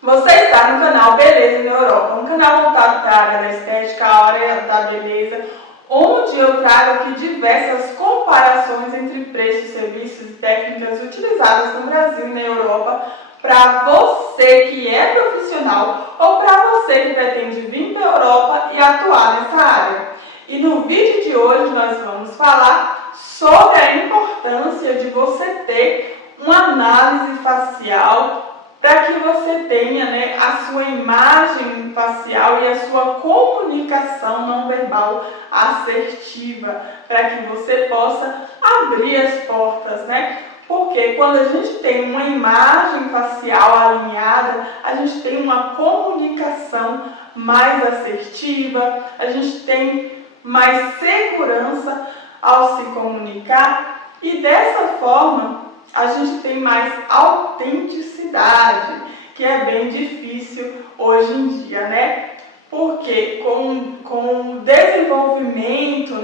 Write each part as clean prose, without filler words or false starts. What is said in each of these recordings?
Você está no canal Beleza na Europa, um canal voltado para a área da estética, a área da beleza, onde eu trago aqui diversas comparações entre preços, serviços e técnicas utilizadas no Brasil e na Europa para você que é profissional ou para você que pretende vir para a Europa e atuar nessa área. E no vídeo de hoje nós vamos falar sobre a importância de você ter uma análise facial para que você tenha a sua imagem facial e a sua comunicação não verbal assertiva, para que você possa abrir as portas, Porque quando a gente tem uma imagem facial alinhada, a gente tem uma comunicação mais assertiva, a gente tem mais segurança ao se comunicar e dessa forma a gente tem mais autenticidade, que é bem difícil hoje em dia, Porque com o desenvolvimento,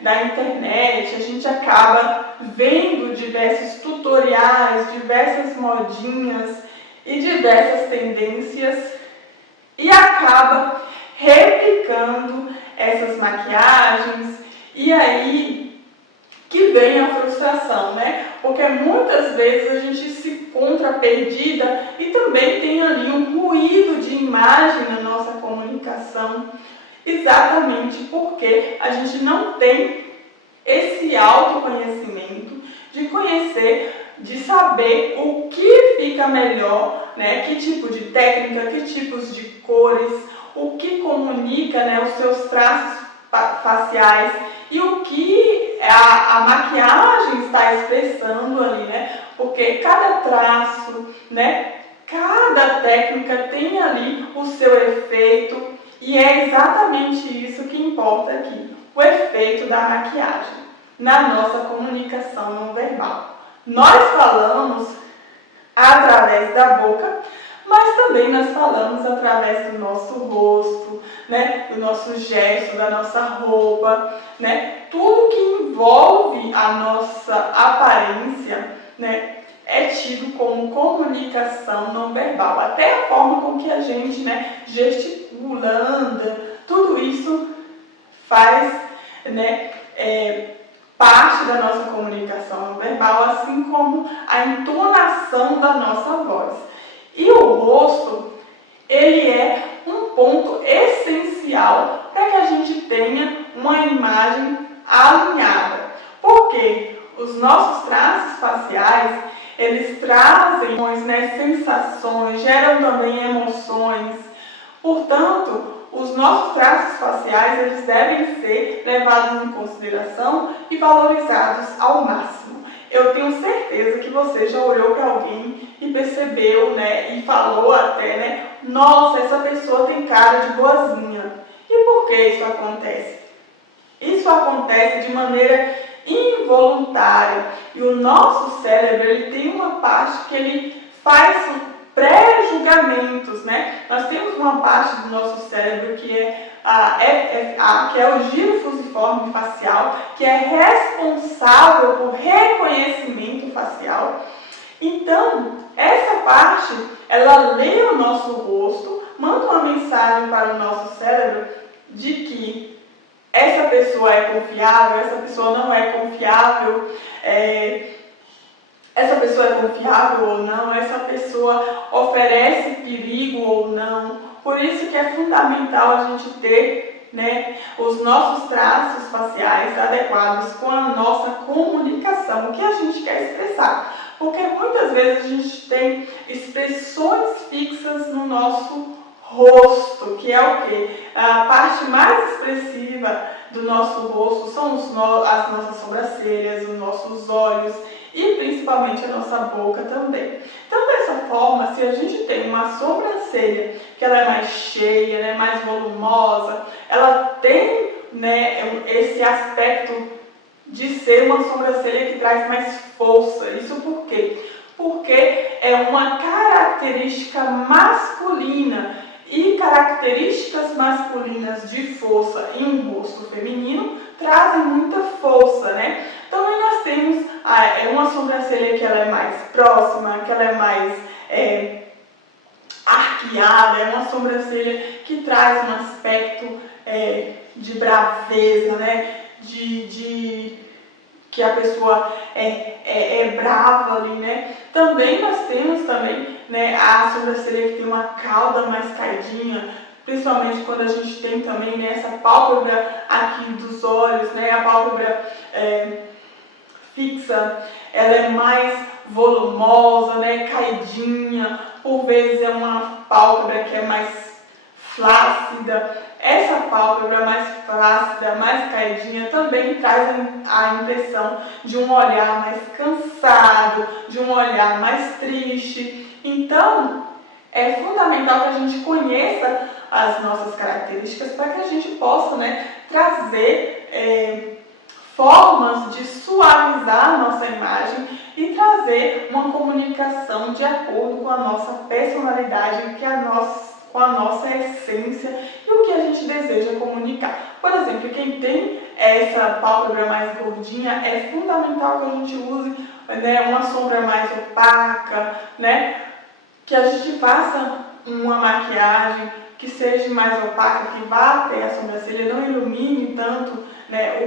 da internet, a gente acaba vendo diversos tutoriais, diversas modinhas e diversas tendências e acaba replicando essas maquiagens e aí que vem a frustração, Porque muitas vezes a gente se encontra perdida e também tem ali um ruído de imagem na nossa comunicação, exatamente porque a gente não tem esse autoconhecimento de conhecer, de saber o que fica melhor, Que tipo de técnica, que tipos de cores, o que comunica, os seus traços faciais e o que a maquiagem está expressando ali, Porque cada traço, cada técnica tem ali o seu efeito e é exatamente isso que importa aqui, o efeito da maquiagem na nossa comunicação não verbal. Nós falamos através da boca, mas também nós falamos através do nosso rosto, do nosso gesto, da nossa roupa, Tudo que envolve a nossa aparência, é tido como comunicação não verbal. Até a forma com que a gente, gesticula, anda, tudo isso faz, parte da nossa comunicação não verbal, assim como a entonação da nossa voz. E o rosto, ele é um ponto essencial para que a gente tenha uma imagem alinhada. Porque os nossos traços faciais, eles trazem sensações, geram também emoções. Portanto, os nossos traços faciais, eles devem ser levados em consideração e valorizados ao máximo. Eu tenho certeza que você já olhou para alguém e percebeu, e falou até, nossa, essa pessoa tem cara de boazinha. E por que isso acontece? Isso acontece de maneira involuntária. E o nosso cérebro, ele tem uma parte que ele faz pré-julgamentos, Nós temos uma parte do nosso cérebro que é a FFA, que é o giro fusiforme facial, que é responsável por reconhecimento facial. Então, essa parte, ela lê o nosso rosto, manda uma mensagem para o nosso cérebro de que essa pessoa é confiável, essa pessoa não é confiável, essa pessoa é confiável ou não, essa pessoa oferece perigo ou não. Por isso que é fundamental a gente ter os nossos traços faciais adequados com a nossa comunicação, o que a gente quer expressar. Porque muitas vezes a gente tem expressões fixas no nosso rosto, que é o quê? A parte mais expressiva do nosso rosto são as nossas sobrancelhas, os nossos olhos e principalmente a nossa boca também. Então, dessa forma, se a gente tem uma sobrancelha que ela é mais cheia, mais volumosa, ela tem esse aspecto de ser uma sobrancelha que traz mais força. Isso por quê? Porque é uma característica masculina e características masculinas de força em um rosto feminino trazem muita força, Também nós temos uma sobrancelha que ela é mais próxima, que ela é mais arqueada, arqueada, é uma sobrancelha que traz um aspecto de braveza, né? De que a pessoa é brava ali, né? Também nós temos também, né, a sobrancelha que tem uma cauda mais caidinha, principalmente quando a gente tem também, né, essa pálpebra aqui dos olhos, né? A pálpebra fixa, ela é mais volumosa, né, caidinha, por vezes é uma pálpebra que é mais flácida. Essa pálpebra mais flácida, mais caidinha, também traz a impressão de um olhar mais cansado, de um olhar mais triste. Então, é fundamental que a gente conheça as nossas características para que a gente possa, né, trazer formas de suavizar a nossa imagem e trazer uma comunicação de acordo com a nossa personalidade, com a nossa essência e o que a gente deseja comunicar. Por exemplo, quem tem essa pálpebra mais gordinha, é fundamental que a gente use, né, uma sombra mais opaca, né, que a gente faça uma maquiagem que seja mais opaca, que vá até a sobrancelha, não ilumine tanto, né,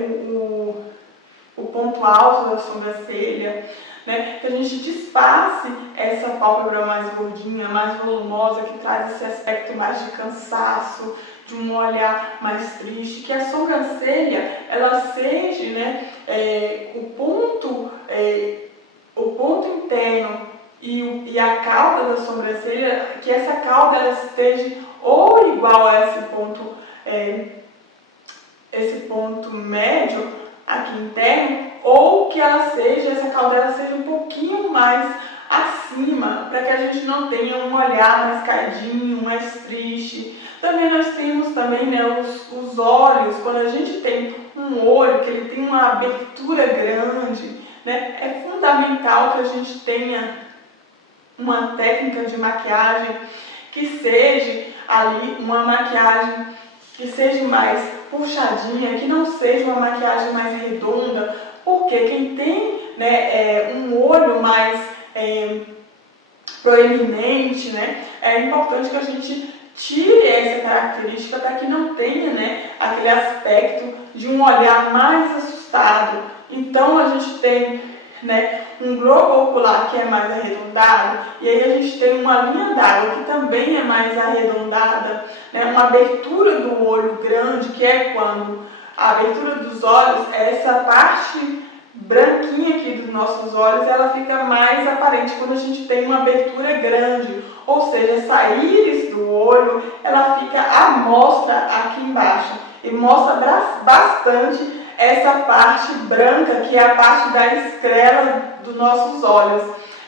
o ponto alto da sobrancelha, né, que a gente despasse essa pálpebra mais gordinha, mais volumosa, que traz esse aspecto mais de cansaço, de um olhar mais triste, que a sobrancelha ela seja, né, o ponto interno e a cauda da sobrancelha, que essa cauda ela esteja ou igual a esse ponto médio aqui interno, ou que essa cauda ela seja um pouquinho mais acima, para que a gente não tenha um olhar mais caidinho, mais triste. Também nós temos também, né, os olhos. Quando a gente tem um olho que ele tem uma abertura grande, né, é fundamental que a gente tenha uma técnica de maquiagem que seja ali uma maquiagem que seja mais puxadinha, que não seja uma maquiagem mais redonda, porque quem tem, né, um olho mais proeminente, né, é importante que a gente tire essa característica para que não tenha, né, aquele aspecto de um olhar mais assustado. Então a gente tem, né, um globo ocular que é mais arredondado, e aí a gente tem uma linha d'água que também é mais arredondada, né, uma abertura do olho grande, que é quando a abertura dos olhos, essa parte branquinha aqui dos nossos olhos, ela fica mais aparente quando a gente tem uma abertura grande, ou seja, essa íris do olho, ela fica à mostra aqui embaixo, e mostra bastante essa parte branca, que é a parte da esclera dos nossos olhos.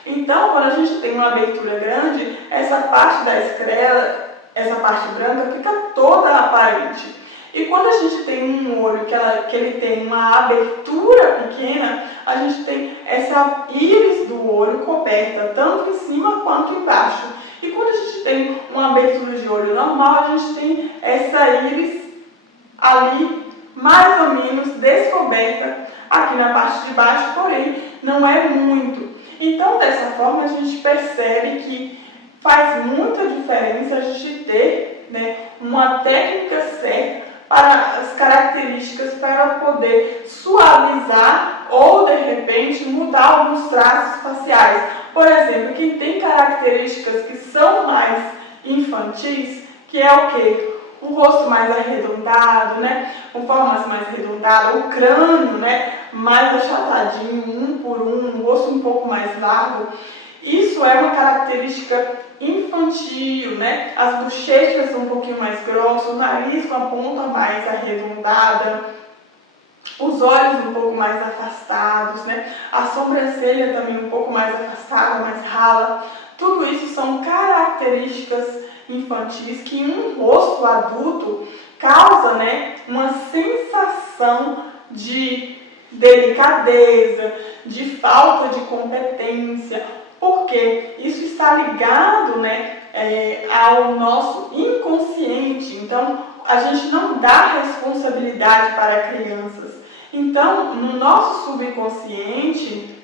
Então, quando a gente tem uma abertura grande, essa parte da esclera, essa parte branca, fica toda aparente. E quando a gente tem um olho que ele tem uma abertura pequena, a gente tem essa íris do olho coberta, tanto em cima quanto embaixo. E quando a gente tem uma abertura de olho normal, a gente tem essa íris ali, mais ou menos descoberta aqui na parte de baixo, porém não é muito. Então, dessa forma, a gente percebe que faz muita diferença a gente ter, né, uma técnica certa para as características, para poder suavizar ou, de repente, mudar alguns traços faciais. Por exemplo, quem tem características que são mais infantis, que é o quê? O rosto mais arredondado, né, com formas mais arredondadas, o crânio, né, mais achatadinho, um por um, o rosto um pouco mais largo. Isso é uma característica infantil, né? As bochechas um pouquinho mais grossas, o nariz com a ponta mais arredondada, os olhos um pouco mais afastados, né? A sobrancelha também um pouco mais afastada, mais rala. Tudo isso são características infantis que em um rosto adulto causa, né, uma sensação de delicadeza, de falta de competência, porque isso está ligado, né, ao nosso inconsciente. Então, a gente não dá responsabilidade para crianças. Então, no nosso subconsciente,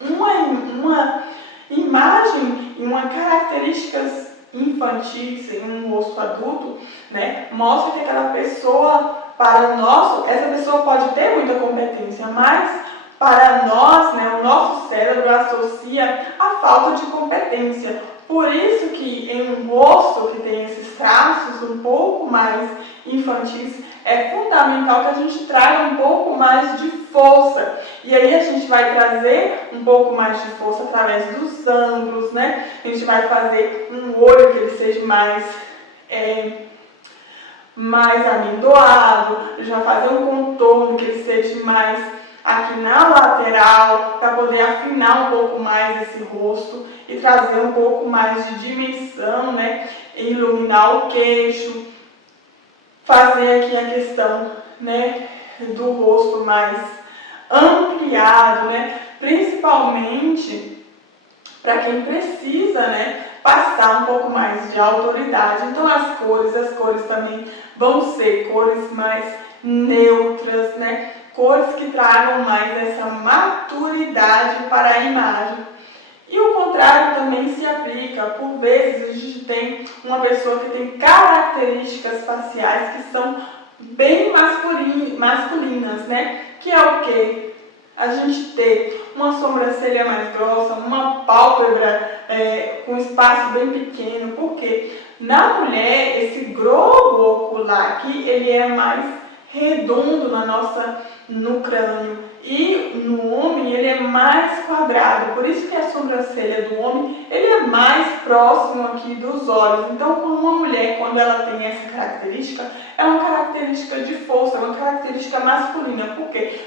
uma imagem e uma características infantis em um rosto adulto, né, mostra que aquela pessoa, para nós, essa pessoa pode ter muita competência, mas para nós, né, o nosso cérebro associa a falta de competência. Por isso que em um rosto que tem esses traços um pouco mais infantis, é fundamental que a gente traga um pouco mais de força. E aí a gente vai trazer um pouco mais de força através dos ângulos, né? A gente vai fazer um olho que ele seja mais amendoado, a gente vai fazer um contorno que ele seja mais aqui na lateral, para poder afinar um pouco mais esse rosto e trazer um pouco mais de dimensão, né? Iluminar o queixo, fazer aqui a questão, né, do rosto mais ampliado, né? Principalmente para quem precisa, né, passar um pouco mais de autoridade. Então as cores também vão ser cores mais neutras, né? Cores que tragam mais essa maturidade para a imagem. E o contrário também se aplica. Por vezes a gente tem uma pessoa que tem características faciais que são bem masculinas, né? Que é o quê? A gente ter uma sobrancelha mais grossa, uma pálpebra com espaço bem pequeno, porque na mulher esse globo ocular aqui, ele é mais redondo no crânio, e no homem ele é mais quadrado, por isso que a sobrancelha do homem ele é mais próximo aqui dos olhos. Então, com uma mulher, quando ela tem essa característica, é uma característica de força, é uma característica masculina, porque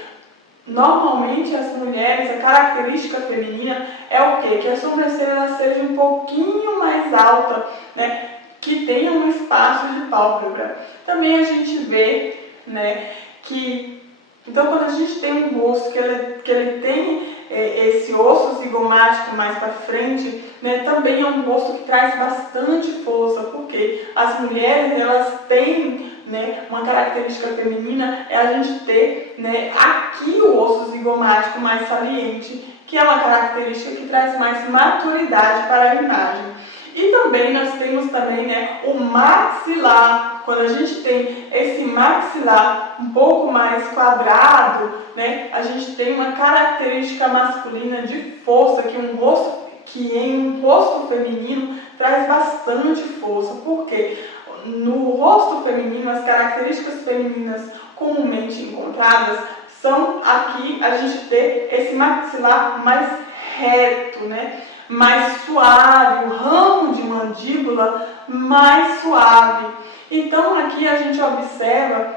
normalmente as mulheres, a característica feminina é o quê? Que a sobrancelha seja um pouquinho mais alta, né? Que tenha um espaço de pálpebra. Também a gente vê, né, que então quando a gente tem um rosto que ele tem esse osso zigomático mais para frente, né, também é um rosto que traz bastante força, porque as mulheres elas têm, né, uma característica feminina é a gente ter, né, aqui o osso zigomático mais saliente, que é uma característica que traz mais maturidade para a imagem. E também nós temos também, né, o maxilar. Quando a gente tem esse maxilar um pouco mais quadrado, né, a gente tem uma característica masculina de força que em um rosto feminino traz bastante força. Porque no rosto feminino, as características femininas comumente encontradas são aqui a gente ter esse maxilar mais reto, né? Mais suave, o ramo de mandíbula mais suave. Então aqui a gente observa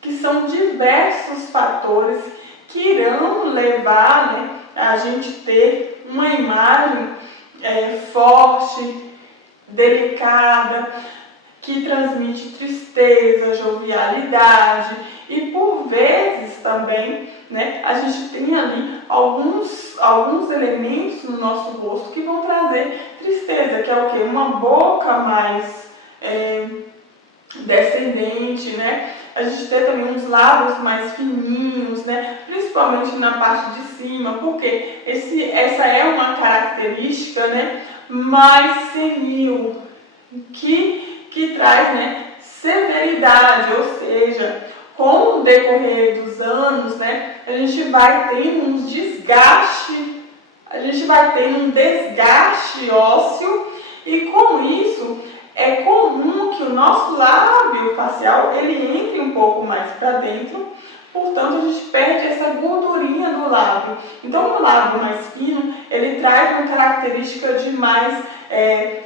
que são diversos fatores que irão levar, né, a gente ter uma imagem forte, delicada, que transmite tristeza, jovialidade, e por vezes também, né, a gente tem ali alguns elementos no nosso rosto que vão trazer tristeza, que é o quê? Uma boca mais descendente, né? A gente tem também uns lábios mais fininhos, né? Principalmente na parte de cima, porque essa é uma característica, né, mais senil, que traz, né, severidade, ou seja, com o decorrer dos anos, né, a gente vai tendo um desgaste ósseo, e com isso é comum que o nosso lábio facial ele entre um pouco mais para dentro, portanto a gente perde essa gordurinha do lábio. Então o lábio mais fino ele traz uma característica de mais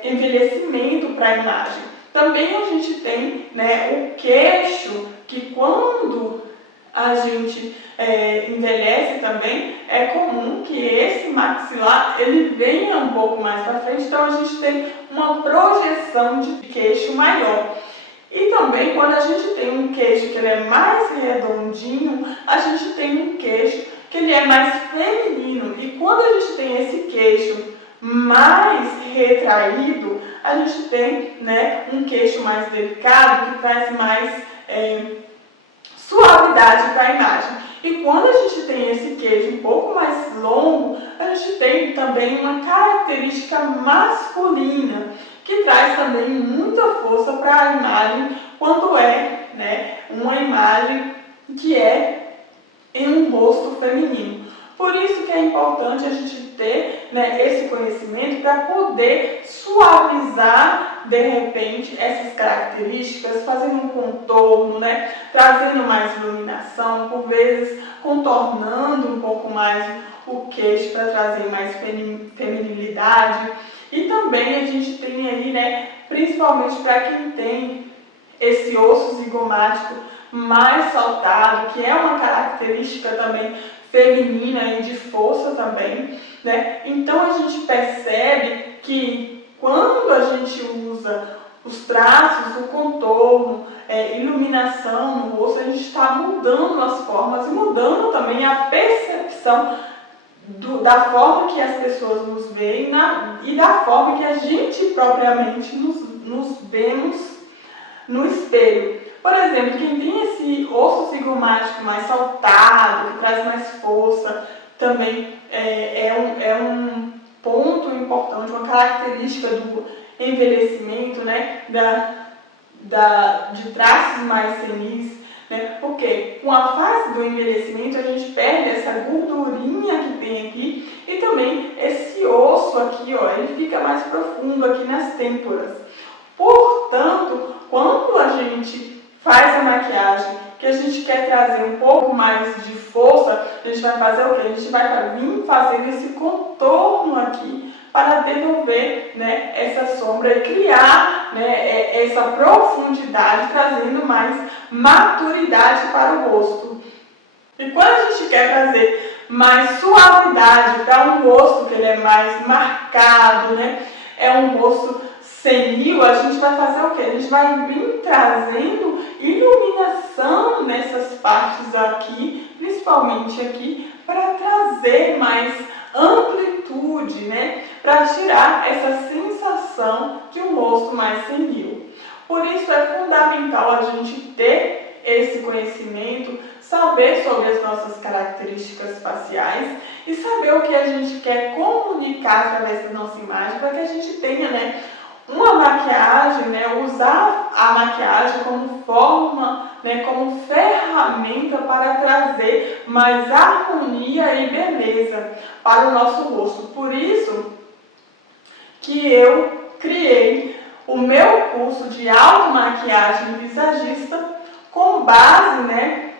envelhecimento para a imagem. Também a gente tem, né, o queixo, que quando a gente envelhece também, é comum que esse maxilar ele venha um pouco mais para frente, então a gente tem uma projeção de queixo maior. E também quando a gente tem um queixo que ele é mais redondinho, a gente tem um queixo que ele é mais feminino. E quando a gente tem esse queixo mais retraído, a gente tem, né, um queixo mais delicado que traz mais suavidade para a imagem. E quando a gente tem esse queixo um pouco mais longo, a gente tem também uma característica masculina, que traz também muita força para a imagem quando é, né, uma imagem que é em um rosto feminino. Por isso que é importante a gente ter, né, esse conhecimento para poder suavizar, de repente, essas características, fazendo um contorno, né, trazendo mais iluminação, por vezes contornando um pouco mais o queixo para trazer mais feminilidade. E também a gente tem aí, né, principalmente para quem tem esse osso zigomático mais saltado, que é uma característica também feminina e de força também, né? Então a gente percebe que quando a gente usa os traços, o contorno, iluminação no rosto, a gente está mudando as formas e mudando também a percepção da forma que as pessoas nos veem e da forma que a gente propriamente nos vemos no espelho. Por exemplo, quem tem esse osso zigomático mais saltado, que traz mais força, também é um ponto importante, uma característica do envelhecimento, né, de traços mais senis, né, porque com a fase do envelhecimento a gente perde essa gordurinha que tem aqui e também esse osso aqui, ó, ele fica mais profundo aqui nas têmporas. Portanto, quando a gente faz a maquiagem, que a gente quer trazer um pouco mais de força, a gente vai fazer o quê? A gente vai vir fazendo esse contorno aqui para devolver, né, essa sombra e criar, né, essa profundidade, trazendo mais maturidade para o rosto. E quando a gente quer trazer mais suavidade para um rosto que ele é mais marcado, né, é um rosto senil, a gente vai fazer o quê? A gente vai vir trazendo iluminação nessas partes aqui, principalmente aqui, para trazer mais amplitude, né? Para tirar essa sensação de um rosto mais senil. Por isso é fundamental a gente ter esse conhecimento, saber sobre as nossas características faciais e saber o que a gente quer comunicar através da nossa imagem, para que a gente tenha, né, uma maquiagem, né, usar a maquiagem como forma, né, como ferramenta para trazer mais harmonia e beleza para o nosso rosto. Por isso que eu criei o meu curso de automaquiagem visagista com base, né,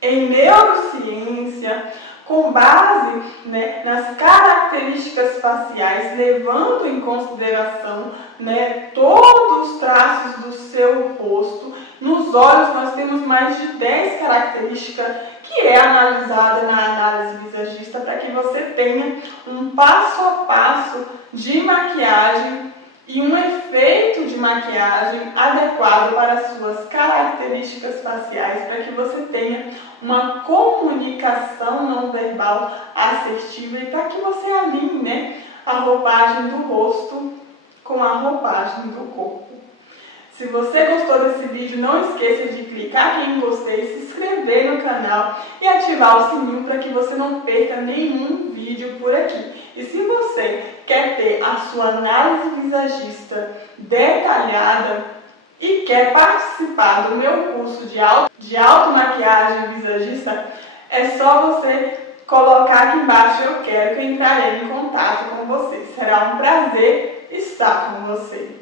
em neurociência, com base, né, nas características faciais, levando em consideração, né, todos os traços do seu rosto. Nos olhos nós temos mais de 10 características que é analisada na análise visagista para que você tenha um passo a passo de maquiagem e um efeito de maquiagem adequado para as suas características faciais, para que você tenha uma comunicação não verbal assertiva e para que você alinhe, né, a roupagem do rosto com a roupagem do corpo. Se você gostou desse vídeo, não esqueça de clicar aqui em gostei, se inscrever no canal e ativar o sininho para que você não perca nenhum vídeo por aqui. E se você quer ter a sua análise visagista detalhada e quer participar do meu curso de automaquiagem visagista, é só você colocar aqui embaixo "eu quero", que eu entrarei em contato com você. Será um prazer estar com você.